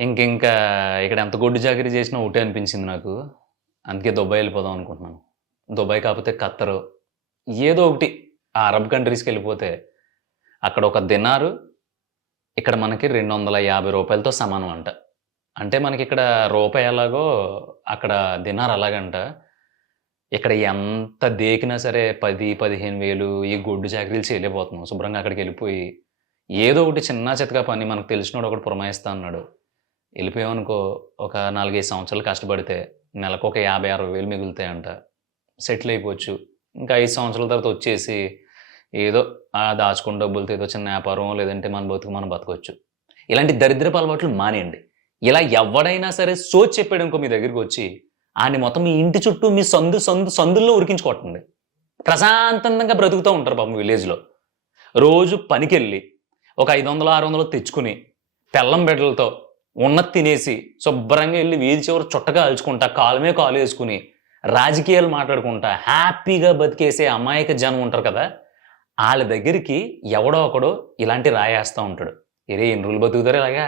ఇంకింకా ఇక్కడ ఎంత గొడ్డు చాకిరీ చేసినా ఒకటే అనిపించింది నాకు. అందుకే దుబాయ్ ఎళ్ళిపోదాం అనుకుంటున్నాను. దుబాయ్ కాపోతే ఖత్తరు, ఏదో ఒకటి ఆ అరబ్ కంట్రీస్‌కెళ్ళిపోతే అక్కడ ఒక దినారు ఇక్కడ మనకి రూ. 250తో సమానం అంట. అంటే మనకిక్కడ రూపాయి ఎలాగో అక్కడ దినార్ అలాగంట. ఇక్కడ ఎంత దేకినా సరే 10, 15,000 ఈ గొడ్డు చాకిరీలు చేయలేకపోతున్నాం. శుభ్రంగా అక్కడికెళ్ళిపోయి ఏదో ఒకటి చిన్నా చితకా పని మనకు తెలిసినోడు ఒకడు పురమాయిస్తా అన్నాడు. ఎళ్ళిపోయామనుకో ఒక 4, 5 సంవత్సరాలు కష్టపడితే నెలకొక 50, 60,000 మిగులుతాయంట. సెటిల్ అయిపోవచ్చు. ఇంకా 5 సంవత్సరాల తర్వాత వచ్చేసి ఏదో దాచుకున్న డబ్బులతో ఏదో చిన్న వ్యాపారమో లేదంటే మన బతుకు మనం బతకొచ్చు. ఇలాంటి దరిద్రపు అలవాట్లు మానేయండి. ఇలా ఎవ్వడైనా సరే సోది చెప్పాడనుకో మీ దగ్గరికొచ్చి, ఆడిని మొత్తం మీ ఇంటి చుట్టూ మీ సందుల్లో ఉరికించి. ప్రశాంతంగా బ్రతుకుతూ ఉంటారు పాపం విలేజ్‌లో. రోజు పనికెళ్ళి ఒక 500, 600 తెచ్చుకొని, పెళ్ళాం బిడ్డలతో ఉన్నది తినేసి, శుభ్రంగా ఎళ్లి వీధి చివర చుట్టగా అలుచుకుంటా, కాలు మీద కాలేసుకొని, రాజకీయాలు మాట్లాడుకుంటా, హ్యాపీగా బతికేసే అమాయక జనం ఉంటారు కదా! ఆళ్ళ దగ్గరికి ఎవడో ఒకడు ఇలాంటి రాయేస్తా ఉంటాడు. "ఏరేయ్! ఎన్ని రోజులు బతుకుతారు ఇలాగా?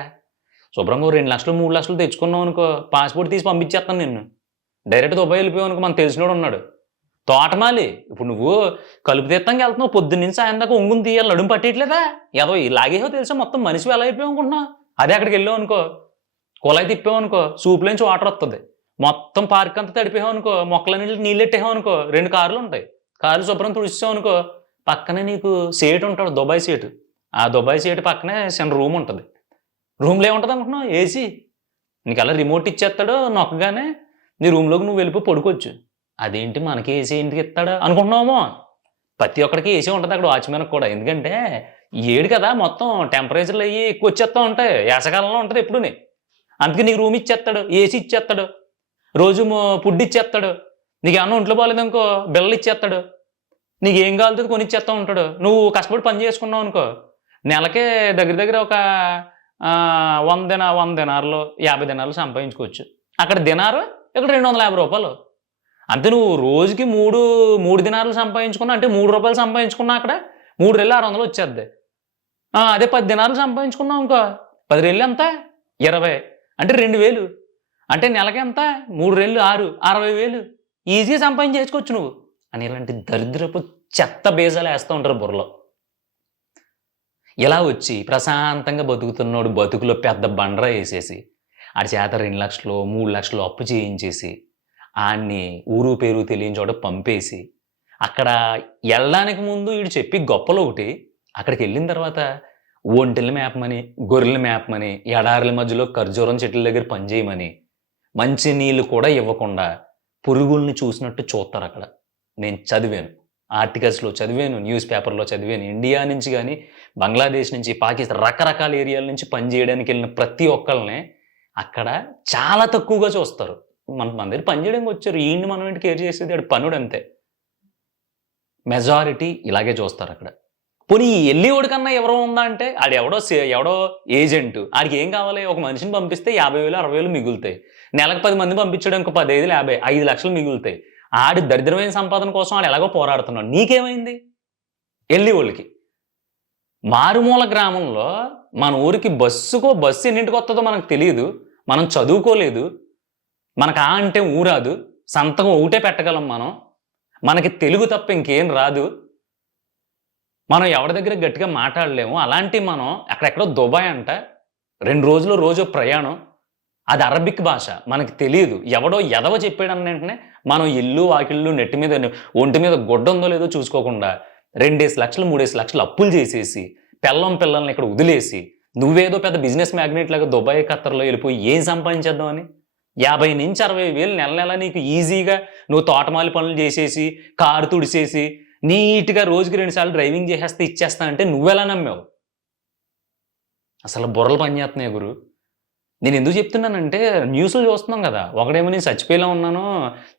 శుభ్రంగా ఓ 2,00,000, 3,00,000 తెచ్చుకున్నావనుకో, పాస్‌పోర్ట్ తీసి పంపించేత్తాను నిన్ను. డైరెక్ట్ దుబాయ్ ఎళ్ళిపోయావనుకో మనకు తెలిసినోడున్నాడు. తోటమాలి ఇప్పుడు నువ్వు కలుపు తీత్తానికి ఎళ్తున్నావు. పొద్దున్నుంచి సాయం దాకా ఒంగుని తీయాలి. నడుము పట్టేయట్లేదా? ఎదవ లాగేసావో తెలుసా మొత్తం మనిషివి ఎలా అయిపోయావు అనుకుంటున్నావు? అదే అక్కడికెళ్ళావనుకో, కుళాయి తిప్పావనుకో, సూపులోంచి వాటర్ వత్తది. మొత్తం పార్క్ అంతా తడిపేసావనుకో, మొక్కలన్నిటికి నీళ్ళెట్టేసావనుకో, 2 కార్లుంటాయి. కార్లు శుభ్రం తుడిచేసావనుకో, పక్కనే నీకు సేటుంటాడు దుబాయ్ సేటు. ఆ దుబాయ్ సేటు పక్కనే చిన్న రూముంటది. రూమ్‌లో ఏముంటదనుకుంటున్నావు? ఏసీ. నీకలా రిమోట్ ఇచ్చేత్తాడు. నొక్కగానే నీ రూమ్‌లోకి నువ్వు వెళ్ళిపోయి పడుకోవచ్చు. అదేంటి మనకి ఏసీ ఎందుకిత్తాడు అనుకుంటున్నావేమో! ప్రతి ఒక్కడికి ఏసీ ఉంటది అక్కడ వాచ్‌మెన్‌కి కూడా. ఎందుకంటే ఏడు కదా మొత్తం టెంపరేచర్‌లయ్యి ఎక్కువొచ్చేత్తా ఉంటాయి. ఏసకాలంలో ఉంటది ఎప్పుడూని. అందుకే నీకు రూమ్ ఇచ్చేత్తాడు. ఏసీ ఇచ్చేత్తాడు. రోజు ఫుడ్ ఇచ్చేత్తాడు. నీకేమన్నా ఒంట్లో బాలేదనుకో బిళ్ళలిచ్చేత్తాడు. నీకేం కావాలితే అది కొనిచ్చేత్తా ఉంటాడు. నువ్వు కష్టపడి పని చేసుకున్నావనుకో, నెలకే దగ్గర దగ్గర ఒక 100 దినార్లు, 50 దినార్లు సంపాదించుకోవచ్చు. అక్కడ దినారు, ఇక్కడ రూ. 250. అంతే నువ్వు రోజుకి 3 దినార్లు సంపాదించుకున్నా అంటే రూ. 3 సంపాదించుకున్నా అక్కడ 3 రెళ్ళు 600 వచ్చేద్ది. అదే 10 దినార్లు సంపాదించుకున్నావనుకో, 10 రెళ్ళు ఎంత? 20 అంటే 2,000 అంటే నెలకెంత? 3 రెళ్ళు 6, 60,000 ఈజీగా సంపాదించేసుకోవచ్చు నువ్వు. అని ఇలాంటి దరిద్రపు చెత్త బీజాలేస్తా ఉంటారు బుర్రలో. ఇలా వచ్చి ప్రశాంతంగా బతుకుతున్నోడు బతుకులో పెద్ద బండరాయి ఏసేసి, ఆడి చేత 2,00,000, 3,00,000 అప్పు చేయించేసి, ఆడిని ఊరు పేరు తెలియని చోటకి పంపేసి, అక్కడ ఎళ్ళడానికి ముందు ఈడు చెప్పి గొప్పలొకటి, అక్కడికెళ్ళిన తర్వాత ఒంటెల్ని మేపమని, గొర్రెల్ని మేపమని, ఎడారుల మధ్యలో ఖర్జూరం చెట్ల దగ్గర పని చేయమని, మంచి నీళ్ళు కూడా ఇవ్వకుండా పురుగుల్ని చూసినట్టు చూత్తారక్కడ. నేను చదివాను. ఆర్టికల్స్‌లో చదివాను, న్యూస్ పేపర్‌లో చదివాను. ఇండియా నుంచి గాని, బంగ్లాదేశ్ నుంచి, పాకిస్తాన్ రకరకాల ఏరియాల నుంచి పని చేయడానికెళ్ళిన ప్రతి ఒక్కళ్ళని అక్కడ చాలా తక్కువగా చూస్తారు. మన దగ్గర పని చేయడానికొచ్చారు. ఈడిని మనం ఏంటి కేర్ చేసేది? ఆడి పనుడంతే. మెజారిటీ ఇలాగే చూస్తారక్కడ. పోనీ ఈ ఎళ్ళేవోడికన్నా ఎవరో ఉందా అంటే, ఆడెవడో ఏజెంటు. ఆడికేం కావాలి? ఒక మనిషిని పంపిస్తే 50,000, 60,000 మిగులుతాయి. నెలకు 10 మందిని పంపించాడనుకో 10, 5, 50, 5,00,000 మిగులుతాయి. ఆడి దరిద్రమైన సంపాదన కోసం ఆడెలాగో పోరాడుతున్నాడు. నీకేమైంది? ఎళ్ళేవోళ్ళకి. మారుమూల గ్రామంలో మన ఊరికి బస్సు ఎన్నింటికొత్తదో మనకు తెలీదు. మనం చదువుకోలేదు. మనకు అంటే రాదు. సంతకం ఒకటే పెట్టగలం మనం. మనకి తెలుగు తప్ప ఇంకేం రాదు. మనం ఎవడి దగ్గర గట్టిగా మాట్లాడలేము. అలాంటియి మనం అక్కడెక్కడో దుబాయ్ అంట. 2 రోజులు రోజో ప్రయాణం. అది అరబిక్ భాష. మనకి తెలీదు. ఎవడో ఎదవ చెప్పాడన్న వెంటనే మనం ఇల్లు, వాకిళ్ళు, నెత్తి మీద ఒంటి మీద గుడ్డుందో లేదో చూసుకోకుండా 2 లక్షలు, 3 లక్షలు అప్పులు చేసేసి, పిల్లల్ని ఇక్కడ వదిలేసి, నువ్వేదో పెద్ద బిజినెస్ మ్యాగ్నెట్ లాగా దుబాయ్, ఖత్తర్‌లో ఎళ్ళిపోయి ఏం సంపాదించేద్దామని? 50-60,000 నెల నెల నీకు ఈజీగా నువ్వు తోటమాలి పనులు చేసేసి, కారు తుడిసేసి, నీట్‌గా రోజుకి 2 సార్లు డ్రైవింగ్ చేసేస్తే ఇచ్చేస్తానంటే నువ్వెలా నమ్మావు? అసలు బుర్రలు పనిచేస్తున్నాయా గురు? నేనెందుకు చెప్తున్నానంటే న్యూస్‌లో చూస్తున్నాం గదా! ఒకడేమో నేను చచ్చిపోయేలా ఉన్నాను.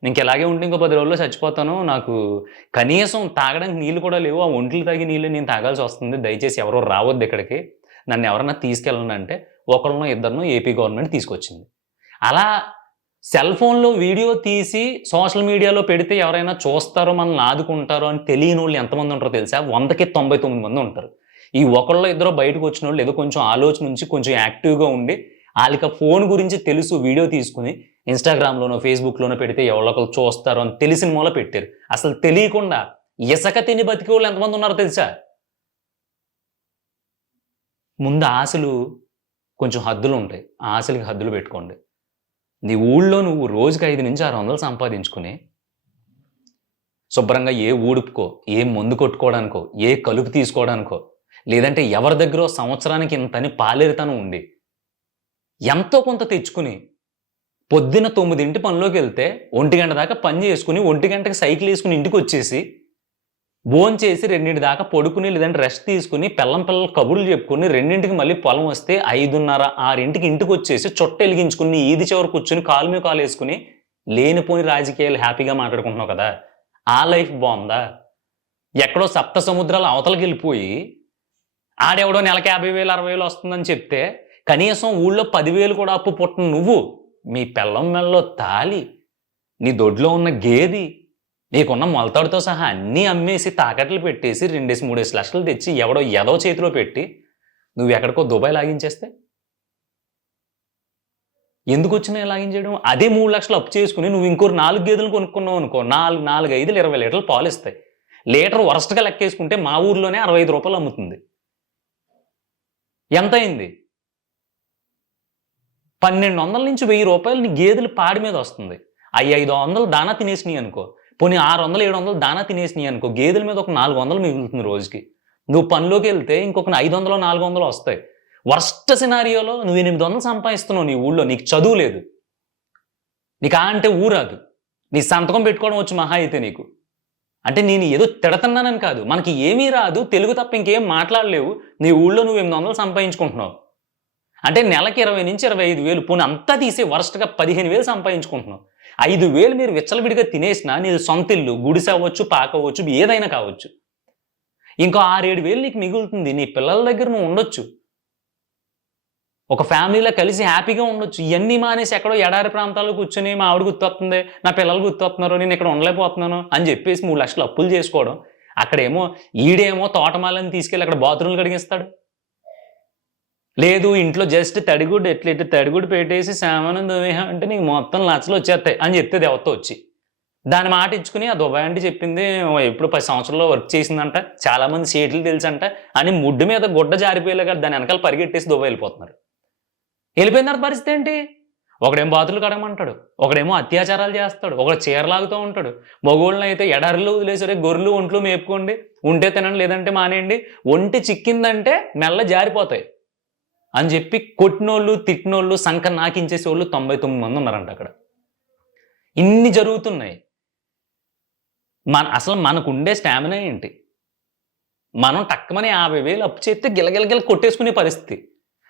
ఇంకిలాగే ఉంటే ఇంకో 10 రోజుల్లో చచ్చిపోతాను. నాకు కనీసం తాగడానికి నీళ్ళు కూడా లేవు. ఆ ఒంట్లు తాగే నీళ్ళే నేను తాగాల్సొస్తుంది. దయచేసి ఎవరు రావద్దిక్కడికి. నన్నెవరన్నా తీసుకెళ్ళండి అంటే ఒకళ్ళనో ఇద్దరినో ఏపీ గవర్నమెంట్ తీసుకొచ్చింది. అలా సెల్ ఫోన్‌లో వీడియో తీసి సోషల్ మీడియాలో పెడితే ఎవరైనా చూస్తారో, మనల్ని ఆదుకుంటారో అని తెలియనోళ్ళు ఎంతమంది ఉంటారో తెలుసా? 100కి 99 మంది ఉంటారు. ఈ ఒకళ్ళో ఇద్దరో బయటకొచ్చినోళ్ళు ఏదో కొంచెం ఆలోచన ఉంచి కొంచెం యాక్టివ్‌గా ఉండి వాళ్ళకి ఫోన్ గురించి తెలుసు, వీడియో తీసుకుని ఇన్స్టాగ్రామ్లోనో ఫేస్బుక్లోనో పెడితే ఎవరొకరు చూస్తారు అని తెలిసిన మూల పెట్టారు. అసలు తెలియకుండా ఇసక తిని బతికే వాళ్ళు ఎంతమంది ఉన్నారో తెలుసా? ముందు ఆశలు కొంచెం హద్దులు ఉంటాయి. ఆ ఆశలకి హద్దులు పెట్టుకోండి. నీ ఊళ్ళో నువ్వు రోజుకి 5-600 సంపాదించుకుని శుభ్రంగా ఏ ఊడుపుకో, ఏ మందు కొట్టుకోవడానికో, ఏ కలుపు తీసుకోవడానికో, లేదంటే ఎవరి దగ్గరో సంవత్సరానికి ఇంతని పాలేరుతనం ఉండి ఎంతో కొంత తెచ్చుకుని పొద్దున్న 9 పనిలోకెళ్తే 1 గంట దాకా పని చేసుకుని 1 గంటకి సైకిల్ వేసుకుని ఇంటికొచ్చేసి భోంచేసి 2 దాకా పడుకుని లేదంటే రెస్ట్ తీసుకుని పిల్లలు కబుర్లు చెప్పుకొని 2కి మళ్ళీ పొలం వస్తే 5:30, 6 ఇంటికొచ్చేసి చొట్టెలిగించుకుని ఈది చివర కూర్చొని కాలు మీద కాలేసుకుని లేనిపోని రాజకీయాలు హ్యాపీగా మాట్లాడుకుంటున్నావు కదా! ఆ లైఫ్ బావుందా? ఎక్కడో సప్త సముద్రాల అవతలకెళ్ళిపోయి ఆడెవడో నెలకి 50,000, 60,000 వస్తుందని చెప్తే కనీసం ఊళ్ళో 10,000 కూడా అప్పు పుట్టను నువ్వు, మీ పెళ్ళాం మెడలో తాళి, నీ దొడ్లో ఉన్న గేది, నీకున్న మొలతాడుతో సహా అన్నీ అమ్మేసి తాకట్లు పెట్టేసి 2-3 లక్షలు తెచ్చి ఎవడో ఎదవ చేతిలో పెట్టి నువ్వెక్కడికో దుబాయ్ లాగించేస్తే? ఎందుకొచ్చినాయి లాగించేయడం? అదే 3 లక్షలు అప్పు చేసుకొని నువ్వు ఇంకో 4 గేదెలు కొనుక్కున్నావు అనుకో, 4, 5, 20 లీటర్లు పాలిస్తాయి. లీటర్ వరస్ట్‌గా లెక్కేసుకుంటే మా ఊర్లోనే రూ. 65 అమ్ముతుంది. ఎంతయింది? 1,200-1,000 నీ గేదెల పాడి మీద వస్తుంది. అయి 500 దానా తినేసినియి అనుకో, పోనీ 600, 700 దానా తినేసినియి అనుకో, గేదెల మీద ఒక 400 మిగులుతుంది రోజుకి. నువ్వు పనిలోకెళ్తే ఇంకొక 500, 400 వస్తాయి. వర్స్ట్ సినారియోలో నువ్వు 800 సంపాదిస్తున్నావు నీ ఊళ్ళో. నీకు చదువు లేదు. నీకు ఆ అంటే ఊ రాదు. నీ సంతకం పెట్టుకోవడం వచ్చు మహా అయితే నీకు. అంటే నేను ఏదో తిడతన్నానని కాదు. మనకి ఏమీ రాదు. తెలుగు తప్ప ఇంకేం మాట్లాడలేవు. నీ ఊళ్ళో నువ్వు 800 సంపాదించుకుంటున్నావు. అంటే నెలకి 20,000-25,000 పోనీ అంతా తీసి వరస్ట్‌గా 15,000 సంపాదించుకుంటున్నావు. 5,000 మీరు విచ్చలవిడిగా తినేసినా నీది సొంత ఇల్లు, గుడిసె అవ్వచ్చు, పాకవ్వచ్చు, ఏదైనా కావచ్చు. ఇంకో 6-7,000 నీకు మిగులుతుంది. నీ పిల్లల దగ్గర నువ్వు ఉండొచ్చు. ఒక ఫ్యామిలీలో కలిసి హ్యాపీగా ఉండొచ్చు. ఇయన్నీ మానేసి ఎక్కడో ఎడారి ప్రాంతాల్లో కూర్చొని మా ఆవిడ గుర్తొస్తుంది, నా పిల్లలు గుర్తొస్తున్నారు, నేను ఇక్కడ ఉండలేకపోతున్నాను అని చెప్పేసి 3 లక్షలు అప్పులు చేసుకోవడం. అక్కడేమో ఈడేమో తోటమాలని తీసుకెళ్ళి అక్కడ బాత్రూమ్‌లు కడిగిస్తాడు. లేదు ఇంట్లో జస్ట్ తడిగుడ్డు ఎట్లెట్టు తడిగుడ్డు పెట్టేసి సామానం తోమేహం అంటే నీకు మొత్తం లక్షలు వచ్చేస్తాయి అని చెప్తది ఎవరితో వచ్చి. దాని మాట ఇచ్చుకుని ఆ దుబాయ్ ఆంటీ చెప్పింది ఎప్పుడు 10 సంవత్సరాల్లో వర్క్ చేసిందంట, చాలా మంది సేట్లు తెలుసంట అని ముడ్డు మీద గుడ్డ జారిపోయేలాగా దాని వెనకాల పరిగెట్టేసి దుబాయ్ వెళ్ళిపోతున్నారు. వెళ్ళిపోయిన తర్వాత పరిస్థితి ఏంటి? ఒకడేమో బాతులు కడగమంటాడు, ఒకడేమో అత్యాచారాలు చేస్తాడు, ఒకడు చీరలాగుతూ ఉంటాడు. మగోళ్ళని అయితే ఎడారిలో వదిలేసరే గొర్రెలు ఒంట్లో మేపుకోండి, ఉంటే తినండి లేదంటే మానేయండి, ఒంటి చిక్కిందంటే మెల్ల జారిపోతాయి అని చెప్పి కొట్టినోళ్ళు, తిట్టినోళ్ళు, సంక నాకించేసేవాళ్ళు 99 మంది ఉన్నారంట అక్కడ. ఇన్ని జరుగుతున్నాయి. అసలు మనకుండే స్టామినా ఏంటి? మనం టక్కుమని 50,000 అప్పు చేస్తే గిలగిలగిల కొట్టేసుకునే పరిస్థితి.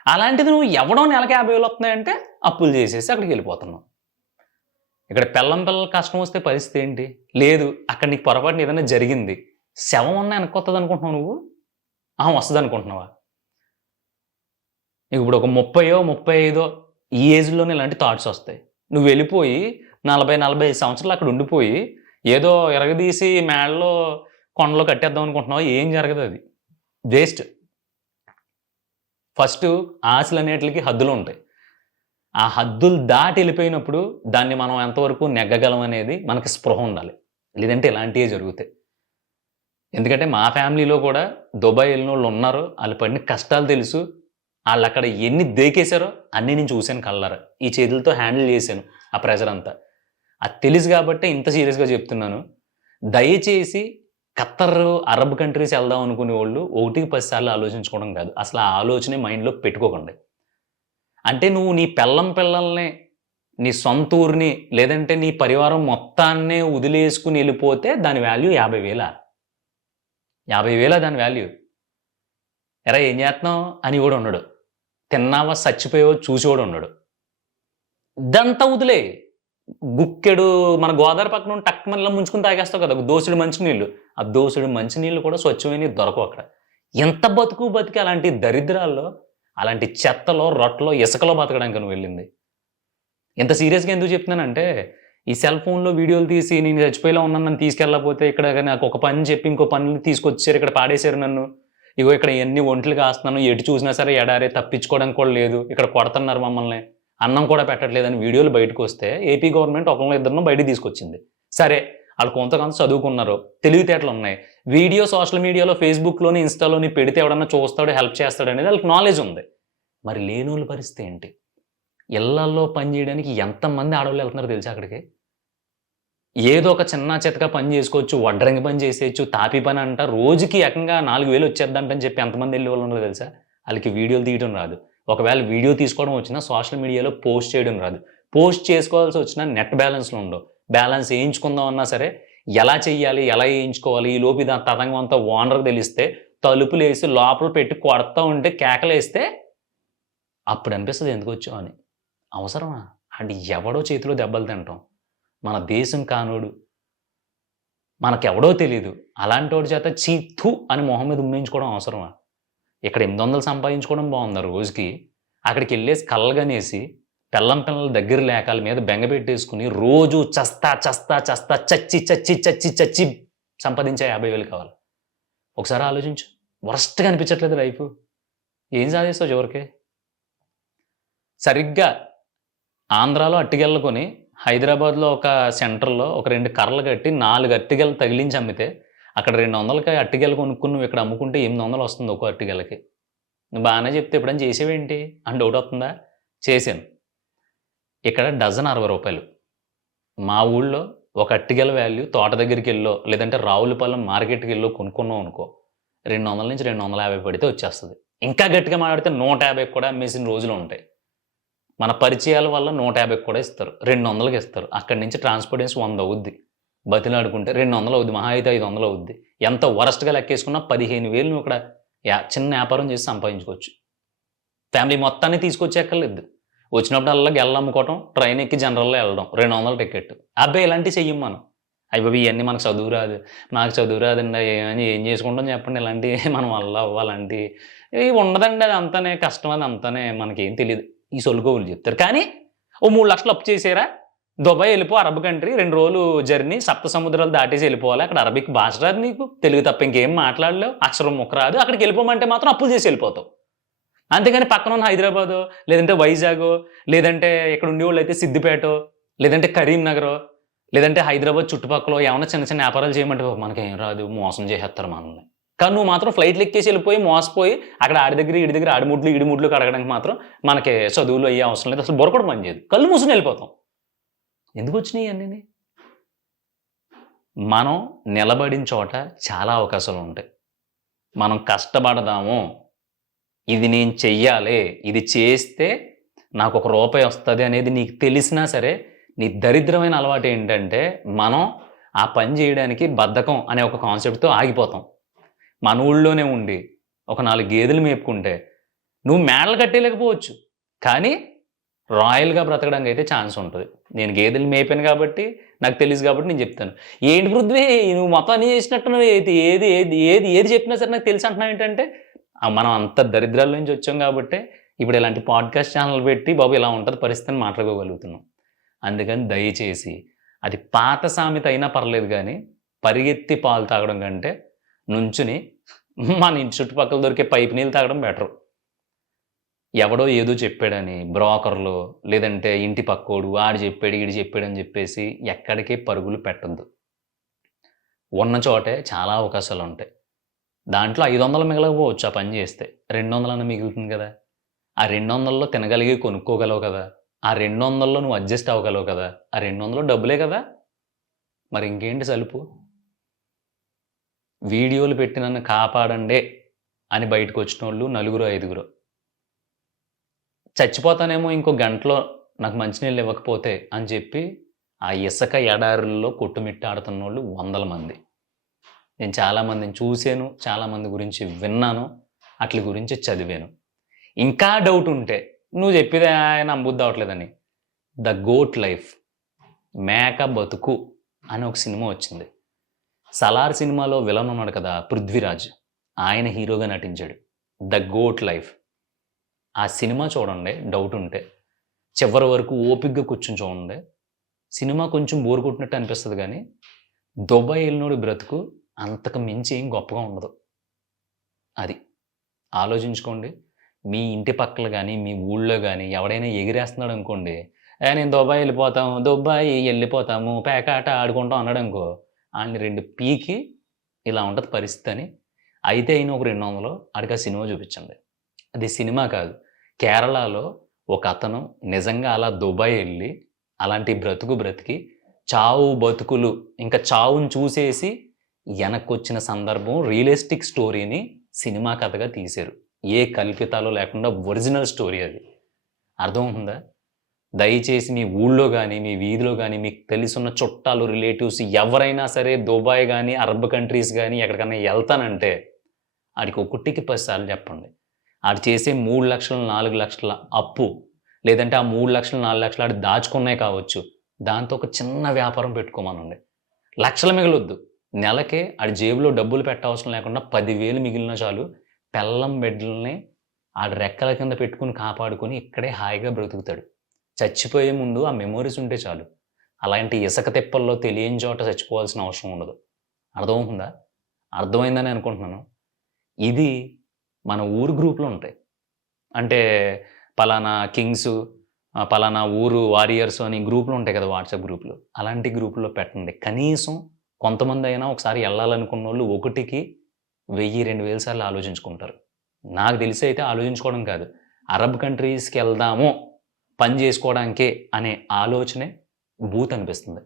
అలాంటిది నువ్వు ఎవడో నెలకి 50,000 వస్తున్నాయంటే అప్పులు చేసేసి అక్కడికి వెళ్ళిపోతున్నావు. ఇక్కడ పిల్లల కష్టం వస్తే పరిస్థితి ఏంటి? లేదు అక్కడ నీకు పొరపాటున ఏదైనా జరిగింది, శవం ఉన్నా వెనక్కొత్తది అనుకుంటున్నావు నువ్వు? వస్తది అనుకుంటున్నావా? నీకు ఇప్పుడు ఒక 30, 35 ఈ ఏజ్‌లోనే ఇలాంటి థాట్స్ వస్తాయి. నువ్వు వెళ్ళిపోయి 40, 45 సంవత్సరాలు అక్కడ ఉండిపోయి ఏదో ఇరగదీసి మేడలో కొండలో కట్టేద్దాం అనుకుంటున్నావా? ఏం జరగదు అది. వేస్ట్. ఫస్టు ఆశలన్నిట్లికి హద్దులుంటాయి. ఆ హద్దులు దాటి వెళ్ళిపోయినప్పుడు దాన్ని మనం ఎంతవరకు నెగ్గగలం అనేది మనకి స్పృహ ఉండాలి. లేదంటే ఇలాంటియే జరుగుతాయి. ఎందుకంటే మా ఫ్యామిలీలో కూడా దుబాయ్ వెళ్ళినోళ్ళు ఉన్నారు. ఆళ్ళు పడిన కష్టాలు తెలుసు. ఆళ్ళక్కడ ఎన్ని దేకేశారో అన్నీ నేను చూశాను కళ్ళారా. ఈ చేతులతో హ్యాండిల్ చేశాను ఆ ప్రెషర్ అంతా. అది తెలుసు కాబట్టే ఇంత సీరియస్‌గా చెప్తున్నాను. దయచేసి ఖత్తర్, అరబ్ కంట్రీస్ వెళ్దాం అనుకునేవోళ్ళు 1కి 10 సార్లు ఆలోచించుకోవడం కాదు. అసలు ఆ ఆలోచనే మైండ్‌లో పెట్టుకోకండి. అంటే నువ్వు నీ పిల్లల్ని, నీ సొంత ఊరిని లేదంటే నీ పరివారం మొత్తాన్నే వదిలేసుకొని వెళ్ళిపోతే దాని వాల్యూ 50,000 50,000 దాని వాల్యూ. ఎరా ఏం చేత్తన్నావు అని కూడా ఉండడు. తిన్నావా సచ్చిపోయావో చూసేవాడు ఉండడు. ఇదంతా వదిలే. గుక్కెడు మన గోదావరి పక్కన ఉండి టక్కుమని ఇలా ముంచుకొని తాగేస్తావు కదా! దోసెడు మంచినీళ్ళు. ఆ దోసెడు మంచినీళ్ళు కూడా స్వచ్ఛమైనవి దొరకవు అక్కడ. ఎంత బతికి అలాంటి దరిద్రాల్లో, అలాంటి చెత్తలో, రొట్టలో, ఇసుకలో బతకడానికి నువ్వు వెళ్ళింది. ఇంత సీరియస్‌గా ఎందుకు చెప్తున్నానంటే, ఈ సెల్ ఫోన్‌లో వీడియోలు తీసి నేను చచ్చిపోయేలా ఉన్నాను, నన్ను తీసుకెళ్ళకపోతే ఇక్కడ నాకు ఒక పని చెప్పి ఇంకో పనిని తీసుకొచ్చారు, ఇక్కడ పాడేశారు నన్ను. ఇగో ఇక్కడ ఎన్ని ఒంట్లు కాస్తున్నాను, ఎటు చూసినా సరే ఎడారే, తప్పించుకోవడానికి కూడా లేదు, ఇక్కడ కొడుతున్నారు మమ్మల్ని, అన్నం కూడా పెట్టట్లేదని వీడియోలు బయటకొస్తే ఏపీ గవర్నమెంట్ ఒకళ్ళనో ఇద్దరినో బయటికి తీసుకొచ్చింది. సరే, ఆళ్ళు కొంతకంత చదువుకున్నారు, తెలివితేటలున్నాయి. వీడియో సోషల్ మీడియాలో, ఫేస్‌బుక్‌లోని, ఇన్‌స్టాలోని పెడితే ఎవడన్నా చూస్తాడు, హెల్ప్ చేస్తాడనేది ఆళ్ళకి నాలెడ్జ్ ఉంది. మరి లేనోళ్ళ పరిస్థితి ఏంటి? ఇళ్ళల్లో పని జేయడానికి ఎంతమంది ఆడోళ్ళు ఎళ్తున్నారో తెలుసా అక్కడికి? ఏదో ఒక చిన్నా చితకా పని జేసుకోవచ్చు, వడ్రంగి పని చేసేయొచ్చు, తాపీ పని అంట రోజుకి ఏకంగా 4000 వచ్చేద్దంటని చెప్పి ఎంతమంది ఎళ్ళేవాళ్ళున్నారో తెలుసా? ఆళ్ళకి వీడియోలు తీయటం రాదు. ఒకవేళ వీడియో తీసుకోవడం వచ్చినా సోషల్ మీడియాలో పోస్ట్ చేయడం రాదు. పోస్ట్ చేసుకోవాల్సొచ్చినా నెట్ బ్యాలెన్స్‌లు ఉండవు. బ్యాలెన్స్ ఏయించుకుందాం అన్నా సరే, ఎలా చెయ్యాలి? ఎలా ఏయించుకోవాలి? ఈలోపు ఇది తతంగం అంతా ఓనర్‌కి తెలిస్తే తలుపులేసి లోపల పెట్టి కొడతా ఉంటే, కేకలేస్తే అప్పుడనిపిస్తది ఎందుకొచ్చాం అని. అవసరమా? ఆడు ఎవడో చేతిలో దెబ్బలు తింటాం. మన దేశం కానోడు, మనకెవడో తెలీదు. అలాంటోడి చేత ఛీ! థు! అని మొహం మీద ఉమ్మేయించుకోవడం అవసరమా? ఇక్కడ 800 సంపాదించుకోవడం బావుందా రోజుకి? అక్కడికెళ్ళేసి కళ్ళగనేసి, పెళ్ళాం పిల్లల దగ్గర లేక ఆళ్ళ మీద బెంగ పెట్టేసుకొని, రోజు చస్తా, చస్తా, చస్తా, చచ్చి, చచ్చి, చచ్చి, చచ్చి సంపాదించే 50,000 కావాలా? ఒకసారి ఆలోచించు. వరస్ట్‌గా అనిపించట్లేదా లైఫు? ఏం సాధిస్తావు చివరికి? సరిగ్గా ఆంధ్రాలో అట్టిగెళ్ళు కొని, హైదరాబాద్‌లో ఒక సెంటర్‌లో ఒక 2 కర్రలు కట్టి 4 అట్టిగెలు తగిలించి అమ్మితే, అక్కడ 200కి అట్టిగెలు కొనుక్కొని నువ్వు ఇక్కడ అమ్ముకుంటే 800 వస్తుంది ఒక్కో అట్టిగెలకి. నువ్వు బానే చెప్తే ఎప్పుడైనా చేసావేంటి అని డౌటొత్తందా? చేశాను. ఇక్కడ డజన్ రూ. 60. మా ఊళ్ళో ఒక అట్టిగెల వాల్యూ తోట దగ్గరికెళ్ళో, లేదంటే రావులపాలెం మార్కెట్‌కెళ్ళో కొనుక్కున్నాం అనుకో, 200-250 పడితే వచ్చేస్తది. ఇంకా గట్టిగా మాట్లాడితే 150కి కూడా అమ్మేసిన రోజులుంటాయి. మన పరిచయాల వల్ల 150కి కూడా ఇస్తారు. 200కి ఇస్తారు. అక్కడి నుంచి ట్రాన్స్‌పోర్టేషన్ 100 అవుద్ది. బతిలాడుకుంటే 200 అవుద్ది. మహా అయితే 500 అవుద్ది. ఎంత వరస్ట్‌గా లెక్కేసుకున్నా 15,000 నువ్వు ఇక్కడ చిన్న వ్యాపారం చేసి సంపాదించుకోవచ్చు. ఫ్యామిలీ మొత్తాన్ని తీసుకొచ్చేయక్కర్లేదు. వచ్చినప్పుడల్లా గెల్లమ్ముకోవటం, ట్రైన్ ఎక్కి జనరల్‌లో ఎళ్ళడం. 200 టికెట్. అబ్బే! ఇలాంటివి చెయ్యం మనం. అయ్యబాబోయ్! ఇయన్నీ మనకు చదువు రాదు. నాకు చదువు రాదండి. ఏం చేసుకుంటాం చెప్పండి ఇలాంటియి మన వల్ల అవ్వవు అలాంటియి. ఉండదండి అదంతానే కష్టం అదంతానే మనకేం తెలీదు. ఈ సొల్లుకబుర్లు చెప్తారు. కానీ ఓ 3,00,000 అప్పు చేసేయరా, దుబాయ్ ఎళ్ళిపో అరబ్ కంట్రీ 2 రోజులు జర్నీ సప్త సముద్రాలు దాటేసి ఎళ్ళిపోవాలి. అక్కడ అరబిక్ భాష రాదు నీకు. తెలుగు తప్ప ఇంకేం మాట్లాడలేవు. అక్షరం ముక్క రాదు. అక్కడికెళ్ళిపోమంటే మాత్రం అప్పులు చేసి ఎళ్ళిపోతావు. అంతేగాని పక్కనున్న హైదరాబాదో, లేదంటే వైజాగో, లేదంటే ఇక్కడ ఉండేవాళ్ళైతే సిద్దిపేటో, లేదంటే కరీంనగరో, లేదంటే హైదరాబాద్ చుట్టుపక్కలో ఏమన్నా చిన్న చిన్న వ్యాపారాలు చేయమంటే మనకేం రాదు. మోసం చేసేత్తారు మనల్ని. కానీ నువ్వు మాత్రం ఫ్లైట్‌లెక్కేసి ఎళ్ళిపోయి మోసపోయి అక్కడ ఆడి దగ్గర, ఈడి దగ్గర ఆడిముడ్లు, ఈడిముడ్లు కడగడానికి మాత్రం మనకి చదువులు అయ్యే అవసరం లేదు. అసలు బుర్ర కూడా పనిచేయదు. కళ్ళు మూసుకొని ఎళ్ళిపోతాం. ఎందుకొచ్చినియి ఇయన్నీని? మనం నిలబడిన చోట చాలా అవకాశాలుంటాయి. మనం కష్టపడదాము. ఇది నేను చెయ్యాలి. ఇది చేస్తే నాకొక రూపాయి వస్తది అనేది నీకు తెలిసినా సరే, నీ దరిద్రమైన అలవాటేంటంటే, మనం ఆ పని జేయడానికి బద్ధకం అనే ఒక కాన్సెప్ట్‌తో ఆగిపోతాం. మన ఊళ్ళోనే ఉండి, ఒక 4 గేదెలు మేపుకుంటే, నువ్వు మేడలు కట్టేయలేకపోవచ్చు. కానీ, రాయల్‌గా బ్రతకడానికైతే ఛాన్స్ ఉంటది. నేను గేదెలు మేపాను గాబట్టి, నాకు తెలుసు గాబట్టి నేను జెప్తాను. ఏంటి పృథ్వీ నువ్వు మొత్తం అన్నీ జేసినట్టున్నావు. ఏది చెప్పినా సరే నాకు తెలుసు అంటున్నావేంటంటే, మనం అంత దరిద్రాల నుంచి వచ్చాం గాబట్టే, ఇప్పుడు ఇలాంటి పాడ్‌కాస్ట్ ఛానెల్ పెట్టి, బాబు ఇలా ఉంటది పరిస్థితి అని మాట్లాడుకోగలుగుతున్నాం. అందుకని దయచేసి, అది పాత సామెత అయినా పర్లేదు గానీ, పరిగెత్తి పాలు తాగడం కంటే, నుంచుని మన ఇంటి చుట్టుపక్కల దొరికే పైపు నీళ్ళు తాగడం బెటరు. ఎవడో ఏదో చెప్పాడని బ్రోకర్‌లో, లేదంటే ఇంటి పక్కోడు ఆడు చెప్పాడు, ఈడు చెప్పాడని జెప్పేసి ఎక్కడికి పరుగులు పెట్టొద్దు. ఉన్న చోటే చాలా అవకాశాలుంటాయి. దాంట్లో 500 మిగలకపోవచ్చు ఆ పని జేస్తే. 200 మిగులుతుంది గదా! ఆ 200లో తినగలిగి కొనుక్కోగలవు కదా! ఆ 200లో నువ్వు అడ్జస్ట్ అవ్వగలవు కదా! ఆ 200 డబ్బులే కదా! మరి ఇంకేంటి సలుపు? వీడియోలు పెట్టి నన్ను కాపాడండే అని బయటకొచ్చినోళ్ళు నలుగురో, ఐదుగురో. చచ్చిపోతానేమో ఇంకో గంటలో నాకు మంచినీళ్ళు ఇవ్వకపోతే అని చెప్పి, ఆ ఇసక ఎడారుల్లో కొట్టుమిట్టాడుతున్నోళ్ళు వందల మంది. నేను చాలా మందిని చూసాను. చాలా మంది గురించి విన్నాను. ఆట్లి గురించి చదివాను. ఇంకా డౌట్ ఉంటే నువ్వు చెప్పేది నమ్మబుద్ధి అవ్వట్లేదని 'ద గోట్ లైఫ్' మేక బతుకు అని ఒక సినిమా వచ్చింది. 'సలార్' సినిమాలో విలన్ ఉన్నాడు కదా! 'పృథ్వీరాజ్' ఆయన హీరోగా నటించాడు. 'ద గోట్ లైఫ్' ఆ సినిమా చూడండి డౌట్ ఉంటే. చివరి వరకు ఓపికగా కూర్చొని చూడండి. సినిమా కొంచెం బోర్ కొట్టినట్టు అనిపిస్తది గానీ, దుబాయ్ ఎళ్ళినోడి బ్రతుకు అంతకు మించి ఏం గొప్పగా ఉండదు. అది. ఆలోచించుకోండి. మీ ఇంటి పక్కల గాని, మీ ఊళ్ళో గాని ఎవడైనా ఎగిరేస్తున్నాడనుకోండి, నేను దుబాయ్ ఎళ్ళిపోతాం, దుబాయి ఎళ్ళిపోతాము, పేకాట ఆడుకుంటాం అన్నాడనుకో, ఆడిని 2 పీకి ఇలా ఉంటది పరిస్థితని, అయితే అయిన ఒక 200 ఆడికి ఆ సినిమా చూపించండి. అది సినిమా కాదు. కేరళలో ఒకతను నిజంగా అలా దుబాయ్ ఎళ్లి, అలాంటి బ్రతుకు బ్రతికి, చావు బతుకులు ఇంకా చావుని చూసేసి ఎనక్కొచ్చిన సందర్భం రియలిస్టిక్ స్టోరీని సినిమా కథగా తీశారు. ఏ కల్పితాలు లేకుండా ఒరిజినల్ స్టోరీ అది. అర్థమవుతుందా? దయచేసి మీ ఊళ్ళో గాని, మీ వీధిలో గాని, మీకు తెలిసున్న చుట్టాలు, రిలేటివ్స్ ఎవరైనా సరే దుబాయ్ గాని, అరబ్ కంట్రీస్ గాని ఎక్కడికన్నా ఎళ్తానంటే, ఆడికి ఒకటికి 10 సార్లు చెప్పండి. ఆడు చేసే 3,00,000, 4,00,000 అప్పు, లేదంటే ఆ 3,00,000, 4,00,000 ఆడు దాచుకున్నయి కావచ్చు. దాంతో ఒక చిన్న వ్యాపారం పెట్టుకోమనండి. లక్షలు మిగలొద్దు. నెలకే ఆడి జేబులో డబ్బులు పెట్టవసరం లేకుండా 10,000 మిగిలినా చాలు. పెళ్ళాం, బిడ్డల్ని ఆడి రెక్కల కింద పెట్టుకొని కాపాడుకొని ఇక్కడే హాయిగా బ్రతుకుతాడు. చచ్చిపోయే ముందు ఆ మెమోరీస్ ఉంటే చాలు. అలాంటి ఇసక తిప్పల్లో తెలియని చోట చచ్చిపోవాల్సిన అవసరం ఉండదు. అర్థమవుతుందా? అర్థమైందనే అనుకుంటున్నాను. ఇది మన ఊరు గ్రూప్‌లో ఉంటాయి. అంటే పలానా కింగ్సు, పలానా ఊరు వారియర్స్ అని గ్రూప్‌లు ఉంటాయి కదా! వాట్సాప్ గ్రూప్‌లు. అలాంటి గ్రూప్‌లో పెట్టండి. కనీసం కొంతమందైనా ఒకసారి ఎళ్ళాలనుకున్నోళ్ళు ఒకటికి 1000, 2000 సార్లు ఆలోచించుకుంటారు. నాకు తెలిసి అయితే ఆలోచించుకోవడం కాదు. అరబ్ కంట్రీస్‌కెళ్దాము పని జేసుకోవడానికే అనే ఆలోచనే భూతనిపిస్తుంది.